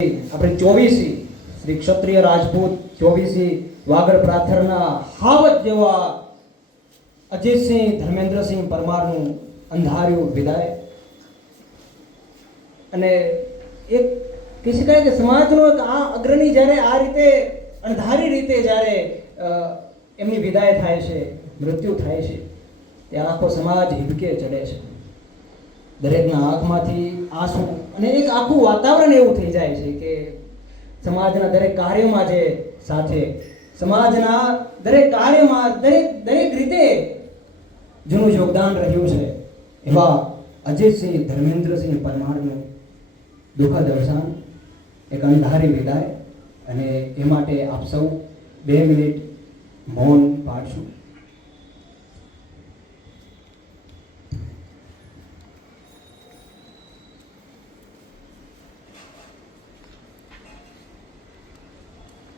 આપણે 24 શ્રી ક્ષત્રિય રાજપૂત 24 વાગડ પ્રાથરના હાવત જેવા અજીતસિંહ ધર્મેન્દ્રસિંહ પરમારનું અંધાર્યું વિદાય અને એક કહી શકાય કે સમાજનો એક આ અગ્રણી જ્યારે આ રીતે અંધારી રીતે જ્યારે એમની વિદાય થાય છે, મૃત્યુ થાય છે, ત્યારે આખો સમાજ હિબકે ચડે છે. દરેકના આંખમાંથી આંસુ અને એક આખું વાતાવરણ એવું થઈ જાય છે કે સમાજના દરેક કાર્યમાં જે સાથે સમાજના દરેક કાર્યમાં દરેક રીતે જેનું યોગદાન રહ્યું છે એવા અજીતસિંહ ધર્મેન્દ્રસિંહ પરમારનું દુઃખદ અવસાન, એક અંધારી વિદાય, અને એ માટે આપ સૌ 2 મિનિટ મૌન પાડશું.